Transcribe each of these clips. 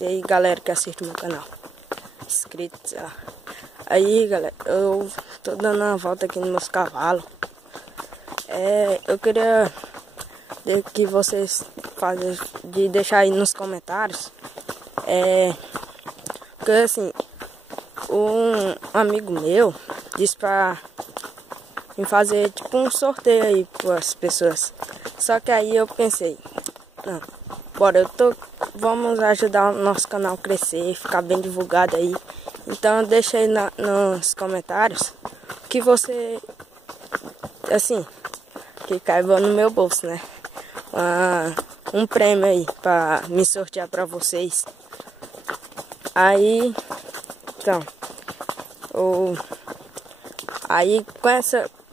E aí, galera que assiste o meu canal, inscritos, sei lá. Aí, galera, eu tô dando uma volta aqui nos meus cavalos. Eu queria que vocês deixar aí nos comentários. Porque assim, um amigo meu disse pra me fazer tipo um sorteio aí para as pessoas. Só que aí eu pensei, não, bora, vamos ajudar o nosso canal a crescer, ficar bem divulgado aí. Então deixa aí nos comentários que você, assim, que caiba no meu bolso, né? Um prêmio aí pra me sortear pra vocês. Aí, então, aí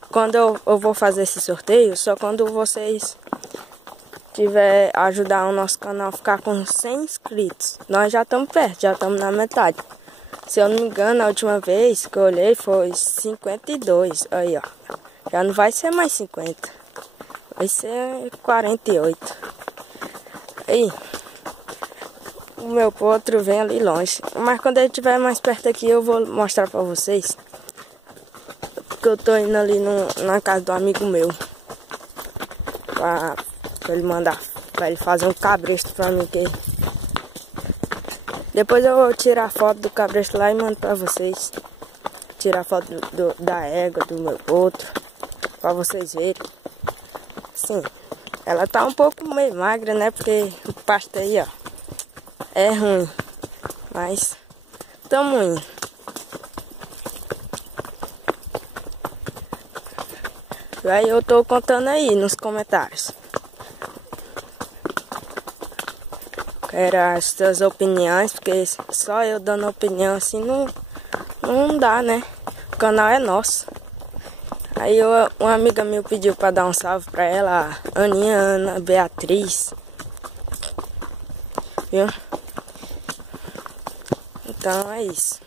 quando eu vou fazer esse sorteio, só quando vocês ajudar o nosso canal a ficar com 100 inscritos. Nós já estamos perto, já estamos na metade. Se eu não me engano, a última vez que eu olhei foi 52. Aí, ó. Já não vai ser mais 50. Vai ser 48. Aí, o meu potro vem ali longe. Mas quando ele estiver mais perto aqui, eu vou mostrar pra vocês. Porque eu tô indo ali na casa do amigo meu. Pra ele mandar, pra ele fazer um cabresto pra mim. Depois eu vou tirar a foto do cabresto lá e mando pra vocês. Tirar a foto da égua, do meu potro, pra vocês verem. Sim, ela tá um pouco meio magra, né? Porque o pasto aí, ó, é ruim. Mas tamo indo. Aí eu tô contando aí nos comentários. Quero as suas opiniões, porque só eu dando opinião assim não dá, né? O canal é nosso. Aí uma amiga minha pediu pra dar um salve pra ela, a Aninha, Ana, Beatriz. Viu? Então é isso.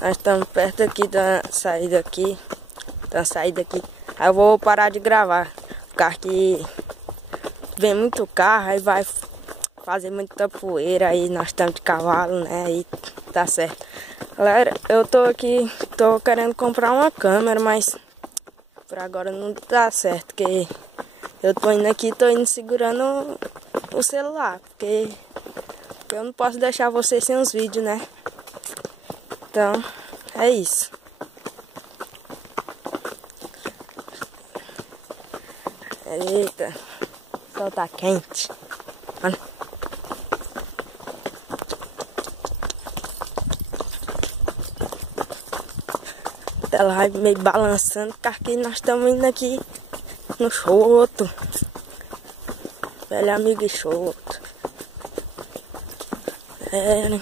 Nós estamos perto aqui da saída aqui. Aí eu vou parar de gravar. Porque vem muito carro, aí vai fazer muita poeira, aí nós estamos de cavalo, né? Aí tá certo. Galera, eu tô querendo comprar uma câmera, mas por agora não dá certo, porque eu tô indo segurando o celular, porque eu não posso deixar vocês sem os vídeos, né? Então, é isso. Eita, o sol tá quente. Olha. Ela vai meio balançando, porque nós estamos indo aqui no Choto. Velho amigo Choto. Né?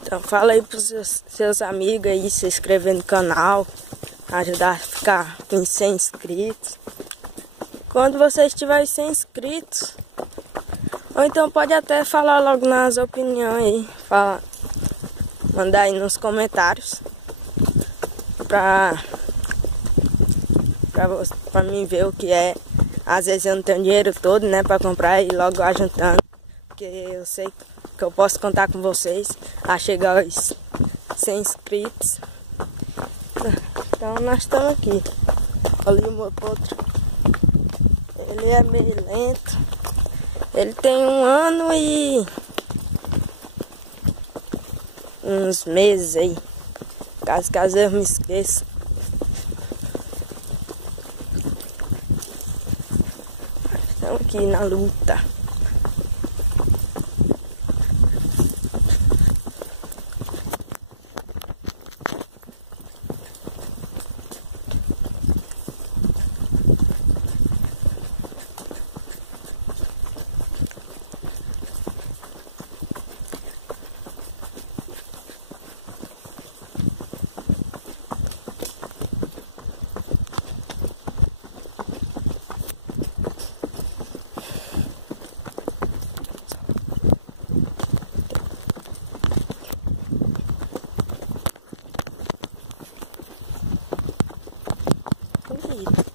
Então fala aí pros seus amigos aí, se inscrever no canal, ajudar a ficar com 100 inscritos. Quando você estiver 100 inscritos, ou então pode até falar logo nas opiniões aí, mandar aí nos comentários pra mim ver o que é. Às vezes eu não tenho dinheiro todo, né, pra comprar e logo ajuntando, porque eu sei que eu posso contar com vocês a chegar aos 100 inscritos. Então nós estamos aqui. Ali o meu potro, ele é meio lento. Ele tem 1 ano e uns meses aí. Caso eu me esqueça. Estamos aqui na luta. saída.